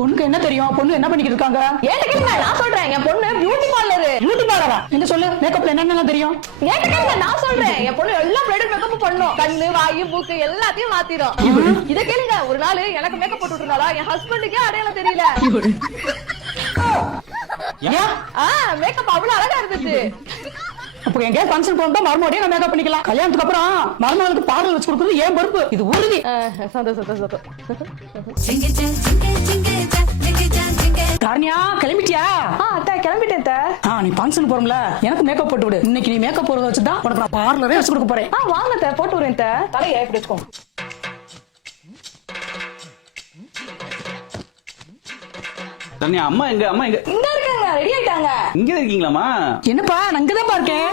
பொண்ணுக்கு என்ன தெரியும்? பொண்ணு என்ன பண்ணிக்கிட்டு இருக்காங்க? ஏட்டுக்கங்க நான் சொல்றேன். என் பொண்ணு பியூட்டி பார்லர். பியூட்டி பார்லரா? என்ன சொல்லு, மேக்கப்ல என்னென்ன தெரியும்? ஏட்டுக்கங்க நான் சொல்றேன். என் பொண்ணு எல்லா பிரைடல் மேக்கப் பண்ணும். கண்ணு, வாய், மூக்கு எல்லாத்தையும் மாத்திரும். இத கேளுங்க. ஒரு நாள் எனக்கு மேக்கப் போட்டு விட்டுறாளா, என் ஹஸ்பண்டுக்கே அடையாளம் தெரியல. மேக்கப் அவ்வளவு அழகா இருந்துச்சு. அப்ப எங்க ஃபங்க்ஷன் போனா மறுபடியும் நான் மேக்கப் பண்ணிக்கலாம். கல்யாணத்துக்கு அப்புறம் மருமகளுக்கு பார்லர் வச்சு கொடுக்கிறது ஏன் பொறுப்பு. இது உறுதி. சந்தோஷம். காரணியா கிளம்பிட்டியா? அத்தா கிளம்பிட்டேன் அத்தா. நீ ஃபங்க்ஷன் போறோம்ல, எனக்கு மேக்கப் போட்டு விடு. இன்னைக்கு நீ மேக்கப் போறத வச்சு தான் உனக்கு நான் பார்லரே வச்சு கொடுக்க போறேன். வாங்க அத்தா, போட்டு வரேன் அத்தா. தலையை எப்படி வச்சுக்கோ. தனியா அம்மா எங்க? அம்மா எங்க? இங்க இருக்காங்க, ரெடி ஆயிட்டாங்க. இங்க இருக்கீங்களாமா? என்னப்பா, நான் இங்கதான் இருக்கேன்.